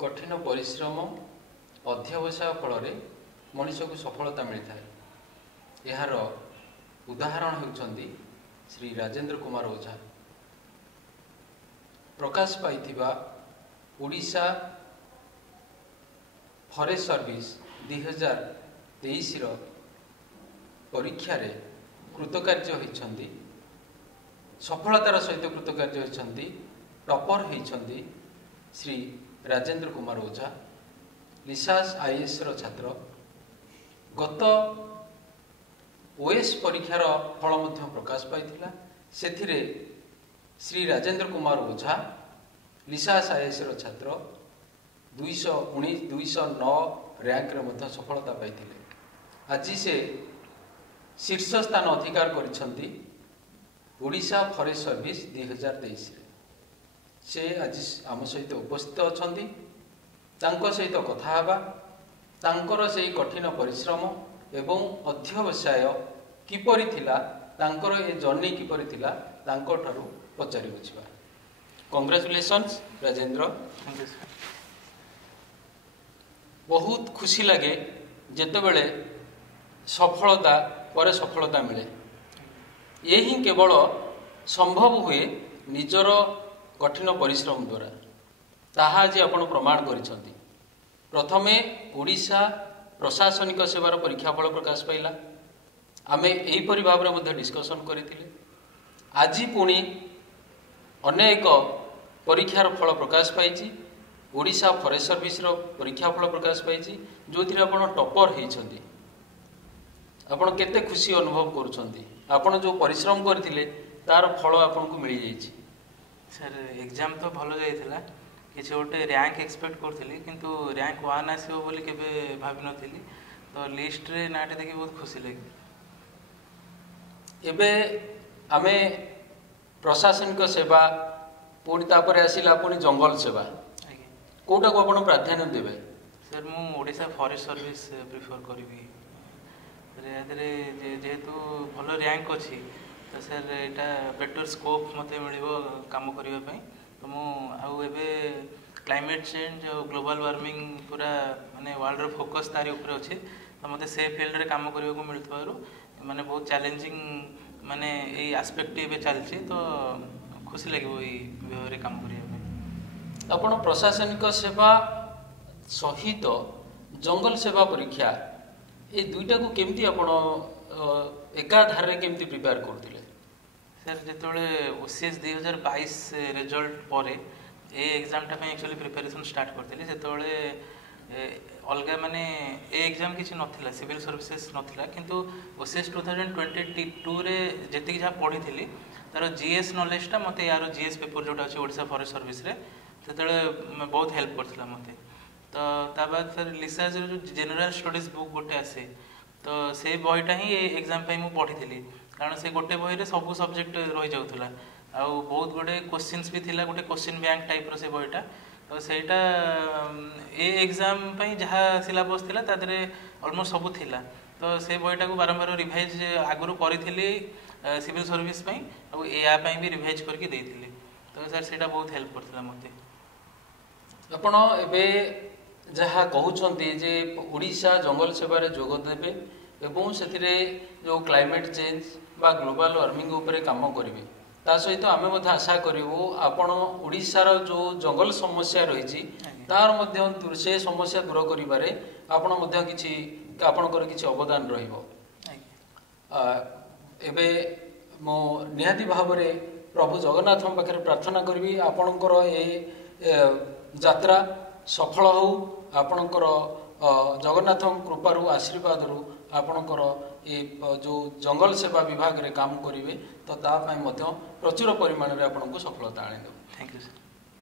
कठिन परिश्रम अध्यवसाय फल मनीष को सफलता मिलता है। यार उदाहरण होउछंदी श्री राजेंद्र कुमार ओझा। प्रकाश पाइथिबा ओडिशा फॉरेस्ट सर्विस 2023 रो परीक्षा रे कृतकार्य होइछंदी, सफलतार सहित कृतकार्य होइछंदी, टॉपर होइछंदी श्री राजेंद्र कुमार ओझा, लिसास आईएएस रो छात्र। गत ओएस परीक्षार फल मध्य प्रकाश पाइथिला, सेथिरे श्री राजेंद्र कुमार ओझा लिसास आईएएस रो छात्र 209 रैंक रे मध्य सफलता पाइथिले। आज से शीर्ष स्थान अधिकार करिसंती ओडिशा फॉरेस्ट सर्विस 2023 रे। से आज आम सहित उपस्थित अछंती, तांको सहित कथा हबा, तांकर से कठिन परिश्रम एवं अध्यवसाय किपरि थिला, तांकर ए जर्नी किपरि थिला, तांको ठारू पचारि बुझिबा। कांग्रेचुलेशंस राजेंद्र। बहुत खुशी लगे जेतेबेले सफलता पर सफलता मिले। यही केवल संभव हुए निजर कठिन परिश्रम द्वारा। ताहा जे आपण प्रमाण करिसंती। प्रथमे ओडिशा प्रशासनिक सेवार परीक्षाफल प्रकाश पाइला। आमे एहीपरि भाव में मध्य डिस्कसन करथिले। आज पुणी अनेक परीक्षार फल प्रकाश पाइछि। ओडिशा फॉरेस्ट सर्विस रो परीक्षाफल प्रकाश पाइछि, जो थिरे आपण टॉपर हेइछंती। आपण केते खुशी अनुभव करूछंती? आपण जो परिश्रम करथिले तार फल आपण को मिली जाइछि। सर एग्जाम तो भलो जाइथिला, किछि गोटे रैंक एक्सपेक्ट करथिली, किंतु रैंक 1 आसीबो बोली केबे भाबि नथिली। तो लिस्ट रे नाटे देखि बहुत खुशी लागि। एबे आमे प्रशासनिक सेवा पुणी तापर आसिला पुणी जंगल सेवा, कोटा को आपण प्राधान्य देबे? सर मु ओडिशा फॉरेस्ट सर्विस प्रिफर करिवि। जेहेतु भल रैंक अच्छी, तो सर यहाँ बेटर स्कोप मत मिल काम करने। तो मुझे क्लाइमेट चेंज और ग्लोबल वार्मिंग पूरा माने वर्ल्ड रो फोकस तारी ऊपर अच्छे। तो मत से फील्ड रे काम करने को मिलता माने बहुत चैलेंजिंग माने ये आस्पेक्ट ये चलती। तो खुशी लगे ये काम करने। आपण प्रशासनिक सेवा सहित जंगल सेवा परीक्षा ये दुईटा को केमती आपण एकाधार रे केमती प्रिपेयर करथिले? सर जेतोले ओसीएस 2022 रिजल्ट परे ए एग्जाम टा एक्चुअली प्रिपरेशन स्टार्ट करथिले। जेतोले अलगा माने ए एग्जाम किछि नथिला, सिविल सर्विसेज नथिला, किंतु ओसीएस 2022 रे जेति जा पढिथिली तार जीएस नॉलेज टा मते यार जीएस पेपर जोटा अछि ओडिशा फॉरेस्ट सर्विस रे सेतोले बहुत हेल्प करथिला मते। तो ता बाद सर लिसाज जो जनरल स्टडीज बुक गोटे आसे, तो से बहीटा ही एग्जाम पे मुझे पढ़ी। कारण से गोटे बही रे सब सब्जेक्ट रही जाऊला, आ बहुत गोटे क्वेश्चंस भी थिला, गोटे क्वेश्चन बैंक टाइप रो से बहीटा। तो सेटा ए एग्जाम पे जहाँ सिलेबस थिला तादरे ऑलमोस्ट सब थिला। तो से बहीटा को बारंबार रिवाइज आगुरी करी सिविल सर्विस पे और या भी रिवाइज करके देइथिले। तो सर सेटा बहुत हेल्प करथिला मते। आपण एबे जहाँ कहते जे ओडिशा जंगल सेवारे जोग देवे एवं से जो क्लाइमेट चेंज बा ग्लोबल वार्मिंग उपरे काम करेंगे, ता सहित आमे मध्य आशा करूँ आपण ओडिशार जो जंगल समस्या रही तार मध्य से समस्या दूर करिबारे आपण मध्य किछि आपणकर किछि अवदान रहिबो। एबे मो निहाती भाव में प्रभु जगन्नाथ पाखे प्रार्थना करी आपणकर ए यात्रा सफल हो। आपणकर जगन्नाथ कृपारू आशीर्वाद आपणकर ये जो जंगल सेवा विभाग रे काम करेंगे, तो तापाई प्रचुर परिमाण में आपको सफलता आने। Thank you sir.